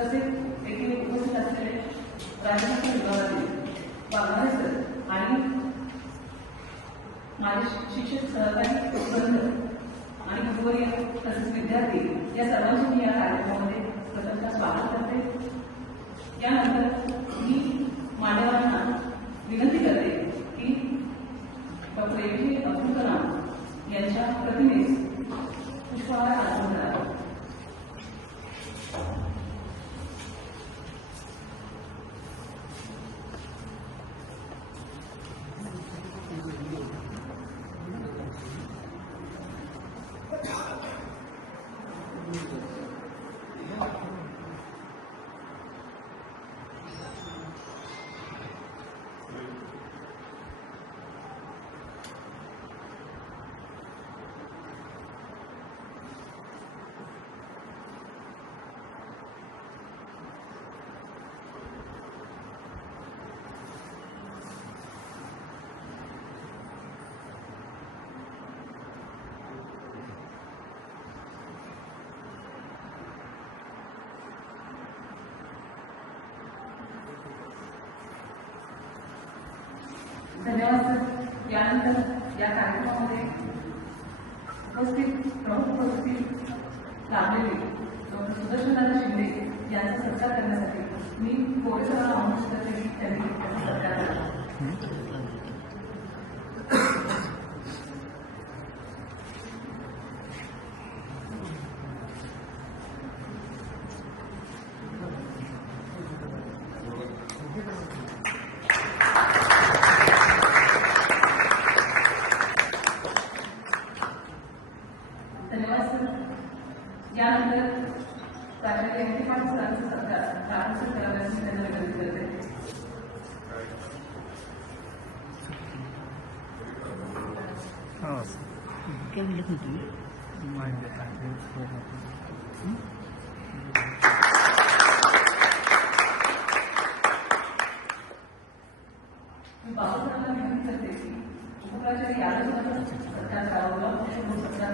तसेच येथे उपस्थित असलेले राजकीय विभागातील वाघमारे आणि माझे शिक्षक सहकारी बंध आणि गुरुवर्य तसेच विद्यार्थी या सर्वांचे मी या कार्यक्रमामध्ये प्रथमतः स्वागत करते. यानंतर मी मान्यवरांना विनंती करते की doctor A P Abdul Kalam यांच्या प्रतिमेस पुष्पहार अर्पण करावा धन्यवाद सर. यानंतर या कार्यक्रमामध्ये उपस्थित प्रमुख उपस्थित लाभलेले डॉक्टर सुदर्शनदादा शिंदे यांचा सत्कार करण्यासाठी मी पोलिसांना आमंत्रित करते की त्यांनी त्याचा सत्कार धन्यवाद सर यानंतर प्राचार्य एम टी पाटील सरांचा सत्कार प्रारंभ कराव्यास मी त्यांना विनंती करते क्या बोलत होती तुम्ही मी सत्कार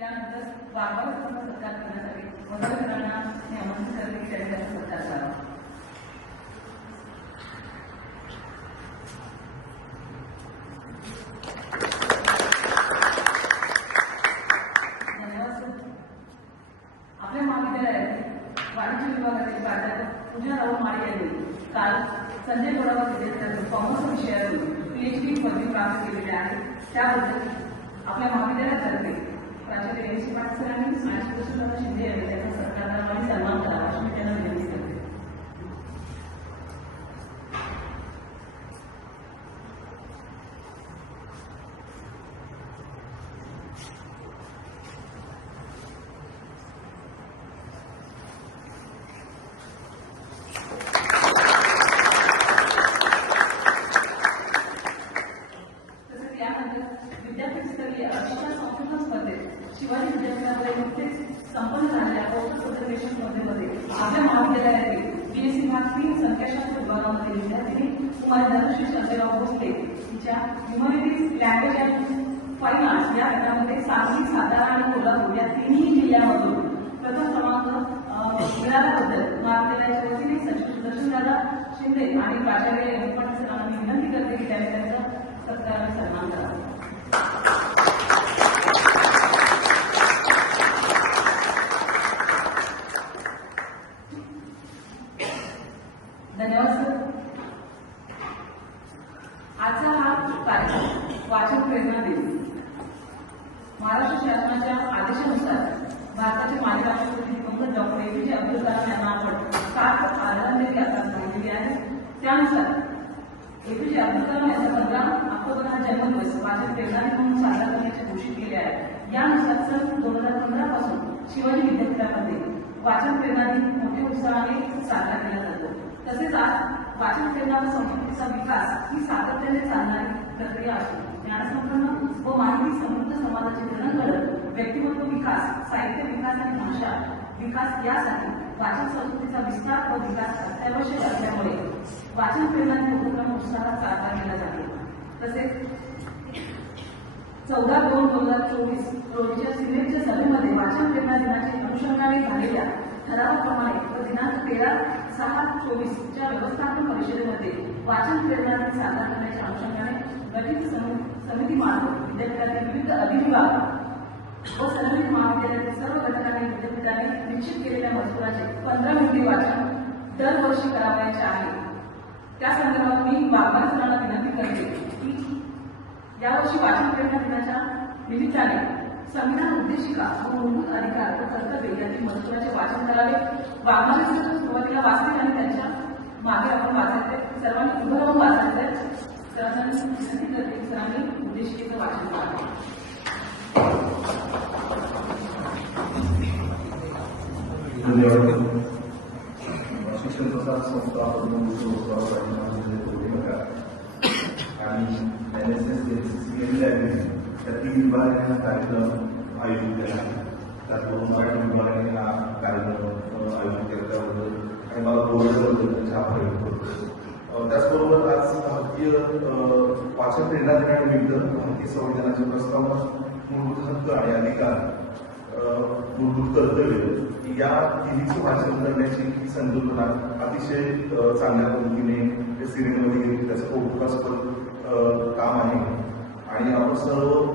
यानंतर सत्कार करण्यासाठी वडीलधाऱ्यांना मी आमंत्रित करते की त्यांनी त्याचा सत्कार करावा धन्यवाद सर आपल्या महाविद्यालयात वाणिज्य विभागातील प्राध्यापक पूजा राऊत माळी यांनी काल संजय गोडावा विद्यार्थ्यांना कॉमर्स विषयातून पीएचडी पदवी प्राप्त केलेली आहे त्याबद्दल आपल्या महाविद्यालयातर्फे प्राचार्य एन सी पाटील सरांनी आणि सुदर्शनदादा शिंदे यांनी त्यांचा सत्कार करावा आणि सन्मान करावा अशी मी त्यांना विनंती करते तसेच यानंतर विद्यापीठस्तरीय अभिषेक संशोधन स्पर्धेत शिवाजी विद्यापीठामध्ये नुकतेच संपन्न झालेल्या पोस्ट प्रिझर्वेशन स्पर्धेमध्ये आपल्या महाविद्यालयातील बीएससी भाग तीन संख्याशास्त्र विभागामध्ये विद्यार्थिनी कुमारी धनुश्री शांतीराव तिच्या humanities language and fine arts या गटामध्ये सांगली सातारा आणि कोल्हापूर या तिन्ही जिल्ह्यामधून प्रथम क्रमांक मिळाल्याबद्दल महाविद्यालयाच्या वतीने सचिव सुदर्शनदादा शिंदे आणि प्राचार्य एम पाटील सरांना विनंती करते की त्यांनी त्यांचा सत्कार सन्मान करावा धन्यवाद सर आजचा हा कार्यक्रम वाचन प्रेरणा दिन महाराष्ट्र शासनाच्या आदेशानुसार भारताचे माजी राष्ट्रपती डॉक्टर अब्दुल कलाम यांना आपण सात आदरांजली आहे. त्यानुसार एपीजे अब्दुल कलाम यांचा पंधरा ऑक्टोबर हा जन्मदिवस वाचन प्रेरणा म्हणून साजरा करण्याचे घोषित केले आहे. यानुसार सन दोन हजार पंधरा पासून शिवाजी विद्यापीठामध्ये वाचन प्रेरणा दिन मोठ्या उत्साहाने साजरा केला जातो. तसेच आज वाचन प्रेरणा संस्कृतीचा विकास ही सातत्याने चालणारी प्रक्रिया असून ज्ञानसंपन्न व माहिती समृद्ध व्यक्तिमत्व विकास साहित्य विकास आणि भाषा विकास यासाठी वाचन संस्कृतीचा विस्तार व विकास अत्यावश्यक असल्यामुळे वाचन प्रेरणा उपक्रम उत्साहात साकार केला जातो. तसेच चौदा दोन दोन हजार चोवीस रोजीच्या सिनेटच्या सभेमध्ये वाचन प्रेरणा दिनाच्या अनुषंगाने झालेल्या ठरावाप्रमाणे व दिनांक तेरा सहा चोवीसच्या व्यवस्थापन परिषदेमध्ये वाचन प्रेरणा दिन साजरा करण्याच्या अनुषंगाने गठीत समिती समितीमार्फत विद्यापीठातील विविध अधिविभाग व संबंधित महाविद्यालयातील सर्व घटकांनी विद्यापीठाने निश्चित केलेल्या मजकुराचे पंधरा मिनिटे वाचन दरवर्षी करावयाचे आहे. त्या संदर्भात मी बागवान सरांना विनंती करते की यावर्षी वाचन प्रेरणा दिनाच्या निमित्ताने संविधान उद्देशिका व मूलभूत अधिकार व कर्तव्य यातील मजकुराचे वाचन करावे. वाघमारे सर सुरुवातीला वाचतील आणि त्यांच्या मागे आपण वाचायचे सर्वांनी उभं राहून वाचायचे सरांना विनंती करते सरांनी उद्देशिकेचं वाचन करावे. शिक्षण प्रसार संस्था आणि N S S N C C तीन विभागाने कार्यक्रम आयोजित केला आहे मराठी विभागाने हा कार्यक्रम आयोजित केला त्याबद्दल आणि मला बोलण्याबद्दल त्यांचे त्याचबरोबर आज भारतीय वाचन प्रेरणा दिनानिमित्त भारतीय संविधानाचे प्रस्तावना मूलभूत हक्क आणि अधिकार मूलभूत कर्तव्य या तिन्हीचं वाचन करण्याची संकल्पना अतिशय चांगल्या पद्धतीने त्या सिरियलमध्ये घेतली त्याचं कौतुकास्पद काम आहे. आणि आपण सर्व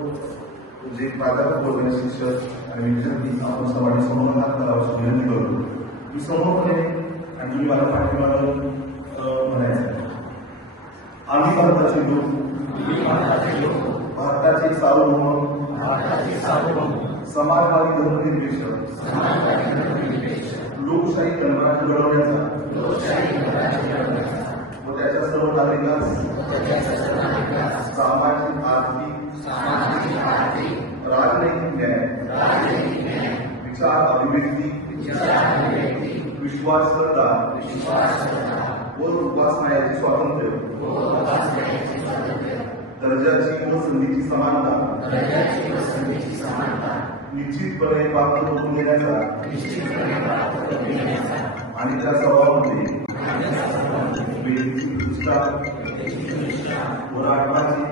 जे प्राध्यापक वर्ग शिक्षक आणि विद्यार्थी आपण सर्वांनी समोर हात करावाची विनंती करतो. मी समोरपणे आणि तुम्ही मला पाठीमागं अ, म्हणायचं. आम्ही भारताचे लोक. भारताचे सार्वभौम. समाजवादी धर्मनिरपेक्ष. लोकशाही गणराज्य घडवण्याचा व त्याच्या सर्व नागरिकांस सामाजिक, आर्थिक, राजनैतिक न्याय विचार, अभिव्यक्ती, विश्वास, श्रद्धा व उपासना याचे स्वातंत्र्य, दर्जाची व संधीची समानता निश्चितपणे प्राप्त करून देण्याचा आणि त्या स्वभावामध्ये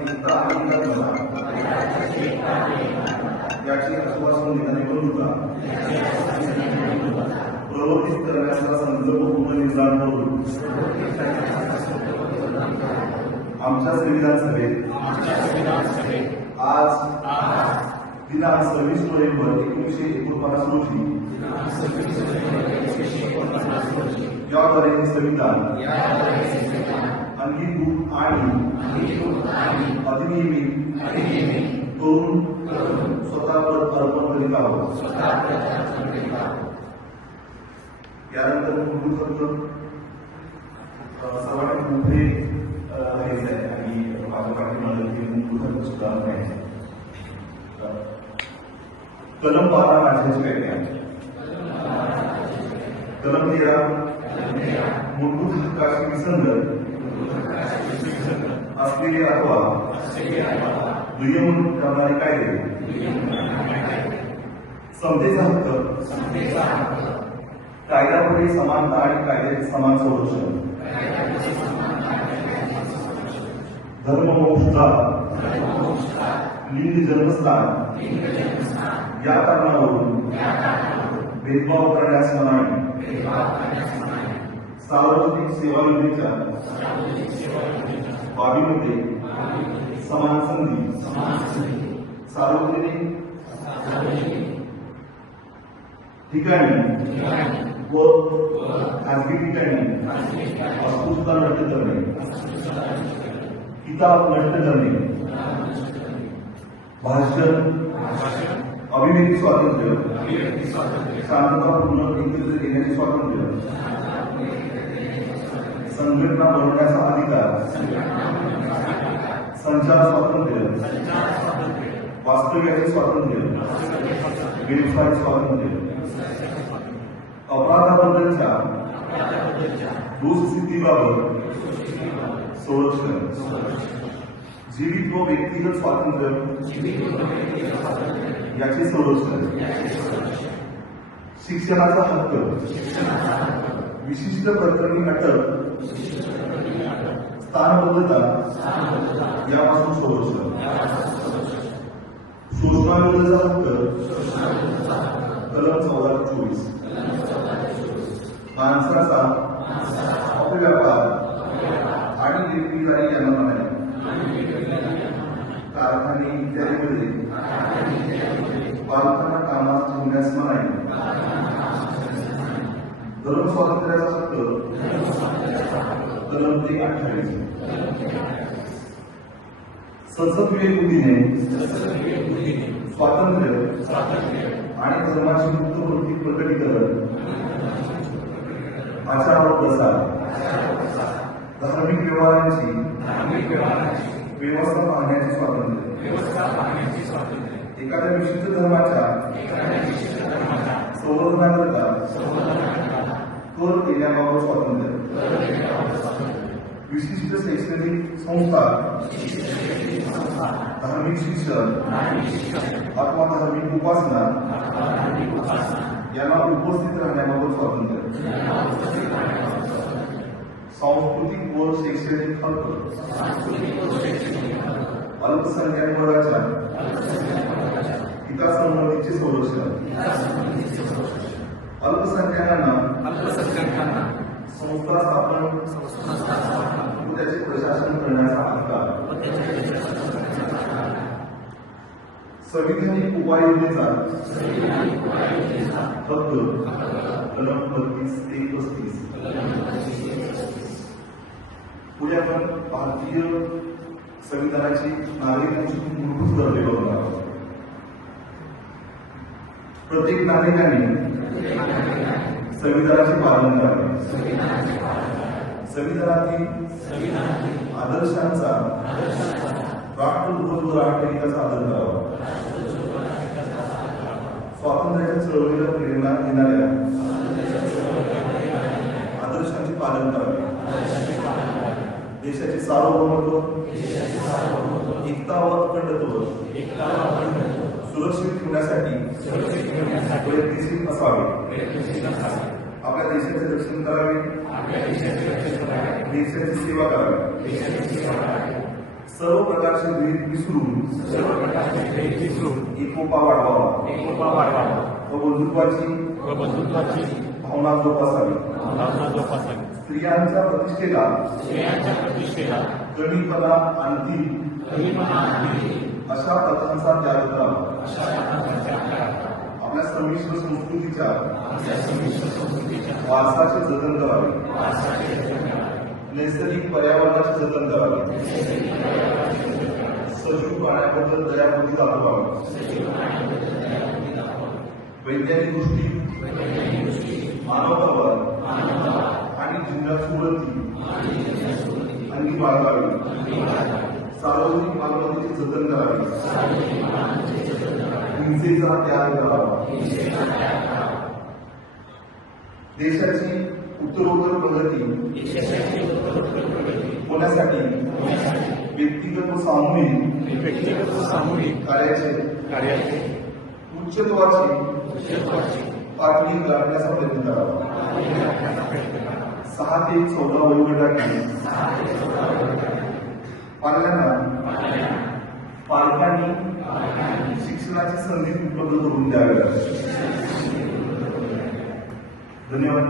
एकता आणि एकात्मता याची आश्वासन देणारी बंधुता प्रवर्तित करण्याचा संदर्भ पूर्ण करून आमच्या संविधान सभेत आज दिनांक सव्वीस नोव्हेंबर एकोणीसशे एकोणपन्नास रोजी संविधान अंगीकृत आणि अधिनियमित। करून स्वतः अर्पण करीत। आहोत यानंतर मूलभूत हक्क सर्वांनी मोठे आहे आणि मूलभूत हक्क सुद्धा आहे कलम बारा माझ्याची व्याख्या कलम तेरा. मूलभूत हक्काशी विसंगत. असलेले अथवा. दुय्यम करणारे कायदे समतेचा हक्क. कायद्यापुढे समानता आणि कायद्याचे समान संरक्षण. धर्म लिंग जन्मस्थान. या कारणावरून भेदभाव करण्यास मनाई सार्वजनिक सेवा योजनेच्या बाबीमध्ये समान संधी. सार्वजनिक ठिकाणी व खाजगी ठिकाणी किताब नष्ट करणे भाषण अभिव्यक्ती स्वातंत्र्य शांततापूर्ण एकत्र येण्याचे स्वातंत्र्य संघटना बनवण्याचा अधिकार। संचार स्वातंत्र्य वास्तव्याचे स्वातंत्र्य व्यवसाय स्वातंत्र्य अपराधाबद्दलच्या दोषसिद्धीबाबत संरक्षण. जीवित व व्यक्तिगत स्वातंत्र्य. याचे संरक्षण. शिक्षणाचा हक्क. विशिष्ट प्रकरणी अटक. स्थानबद्धता. यापासून संरक्षण. शोषणाविरुद्धचा हक्क. कलम चौदा चोवीस. माणसाचा. अपव्यापार आणि कारखाने इत्यादीमध्ये ठेवण्यास मनाई धर्म स्वातंत्र्याचा हक्क कलम ते अठ्ठावीस. संसद विवेक स्वातंत्र्य आणि धर्माची मुक्त वृत्ती प्रकटीकरण. आचार व प्रसार. धार्मिक व्यवहारांची व्यवस्था पाहण्याचे स्वातंत्र्य. एखाद्या विशिष्ट धर्माच्या संवर्धनाकरता कर देण्याबाबत स्वातंत्र्य. विशिष्ट शैक्षणिक संस्था. धार्मिक शिक्षण. अथवा धार्मिक उपासना. यांना उपस्थित राहण्याबाबत स्वातंत्र्य. सांस्कृतिक व शैक्षणिक हक्क अल्पसंख्याक वर्गाच्या हितासंबंधीचे संरक्षण अल्पसंख्याकांना संस्था स्थापन व त्याचे प्रशासन करण्याचा अधिकार संविधानिक उपाययोजनेचा हक्क कलम बत्तीस ते पस्तीस पुढे आपण भारतीय संविधानाची नागरिकांची मूलभूत कर्तव्य बघणार आहोत प्रत्येक नागरिकांनी संविधानाचे पालन करावे. संविधानातील आदर्शांचा राष्ट्रध्वज व राष्ट्रगीताचा आदर करावा. स्वातंत्र्याच्या चळवळीला प्रेरणा देणाऱ्या आदर्शांचे पालन करावे. देशाचे सार्वभौमत्व एकता व अखंडत्व. सुरक्षित ठेवण्यासाठी प्रयत्नशील असावे. आपल्या देशाचे रक्षण करावे. देशाची सेवा करावी. सर्व प्रकारचे भेद विसरून एकोपा वाढवावा व बंधुत्वाची भावना जोपासावी. स्त्रियांच्या प्रतिष्ठेला कमीपणा आणतील. अशा प्रथांचा त्याग करावा आपल्या संमिश्र संस्कृतीच्या वारसाचे जतन करावे. नैसर्गिक पर्यावरणाचे जतन करावे. सजीव प्राण्याबद्दल दयाबुद्धी दाखवावी. वैज्ञानिक गोष्टी. आणि जीवनाची आणि बाळगावी सार्वजनिक मालमत्तेचे जतन करावे हिंसेचा त्याग करावा देशाची उत्तरोत्तर प्रगती होण्यासाठी व्यक्तिगत व सामूहिक व्यक्तिगत व सामूहिक कार्याचे कार्याचे उच्चत्वाची पातळी गाठण्याचा प्रयत्न करावा सहा ते चौदा वयोगटातील पाल्यांना पालकांनी शिक्षणाची संधी उपलब्ध करून द्याव्या धन्यवाद.